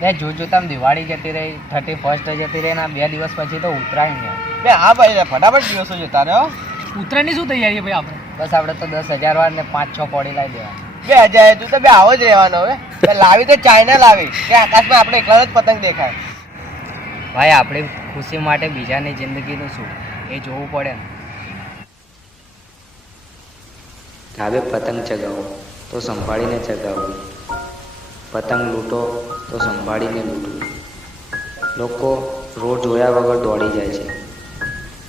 બે જોતા દિવાળી જતી રહી, 31st જતી રહી, ના 2 દિવસ પછી તો ઉત્તરાયણ છે. બે હા ભાઈ ફટાફટ દિવસો જતા રહ્યો. ઉત્તરાયણની શું તૈયારી ભાઈ આપણે? બસ આપણે તો 10,000 વાર ને 5-6 કોડી લાવી દેવા. 2000 તું તો બે આવો જ રહેવાનો હવે. લાવી તો ચાઇના લાવી કે આકાશમાં આપણે એકલા જ પતંગ દેખાય. ભાઈ આપણી ખુશી માટે બીજાની જિંદગીનું શું એ જોવું પડે ને. ધાબે પતંગ ચગાવો તો સંભાળીને ચગાવવું, પતંગ લૂંટો તો સંભાળીને લૂંટવું. લોકો રોડ જોયા વગર દોડી જાય છે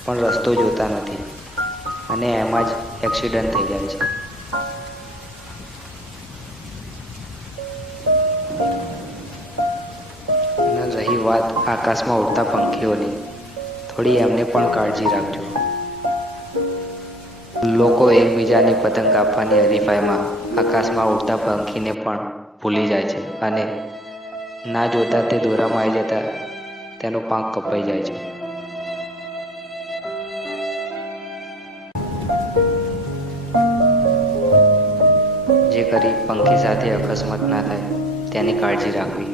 પણ રસ્તો જોતા નથી અને એમાં જ એક્સિડન્ટ થઈ જાય છે. અને રહી વાત આકાશમાં ઉડતા પંખીઓની, થોડી એમને પણ કાળજી રાખજો. લોકો એકબીજાની પતંગ કાપવાની હરીફાઈમાં આકાશમાં ઉડતા પંખીને પણ ભૂલી જાય છે અને ના જોતા તે દોરામાં આવી જતા તેનો પાંખ કપાઈ જાય છે. જે કરી પંખી સાથે અકસ્માત ના થાય તેની કાળજી રાખવી.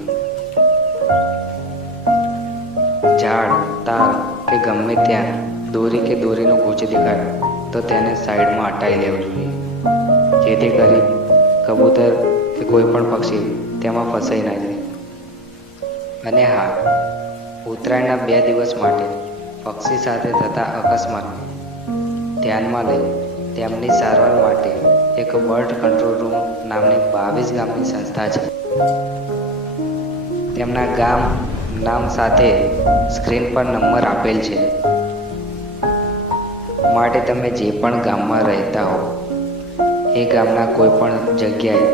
ઝાડ, તાર કે ગમે ત્યાં દોરી કે દોરીનો ગૂંચ દેખાય તો તેને સાઈડમાં હટાવી લેવું જોઈએ, જેથી કરી કબૂતર કે કોઈ પણ પક્ષી તેમાં ફસાઈ ના જાય. અને હા, ઉત્તરાયણના 2 દિવસ માટે પક્ષી સાથે થતા અકસ્માત ધ્યાનમાં લઈ તેમની સારવાર માટે એક બર્ડ કંટ્રોલ રૂમ નામની 22 ગામની સંસ્થા છે. તેમના ગામ નામ સાથે સ્ક્રીન પર નંબર આપેલ છે, માટે તમે જે પણ ગામમાં રહેતા હો એ ગામના કોઈ પણ જગ્યાએ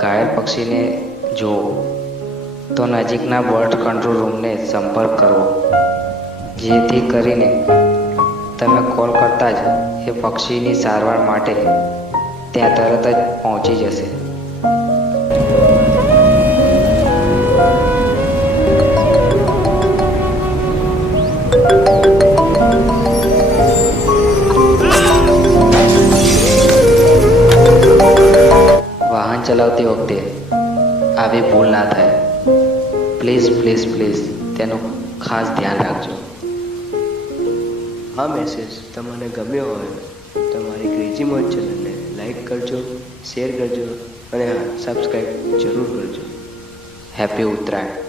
ઘાયલ પક્ષીને જુઓ તો નજીકના બર્ડ કંટ્રોલ રૂમને સંપર્ક કરવો, જેથી કરીને તમે કોલ કરતા જ એ પક્ષીની સારવાર માટે ત્યાં તરત જ પહોંચી જશે. વાહન ચલાવતી વખતે આવી ભૂલ ના થાય. પ્લીઝ પ્લીઝ પ્લીઝ તેનું ખાસ ધ્યાન રાખજો. આ મેસેજ તમને ગમ્યો હોય તો મારી ક્રેઝી મોજ ચેનલને લાઈક કરજો, શેર કરજો અને હા, સબસ્ક્રાઈબ જરૂર કરજો. હેપી ઉત્તરાયણ.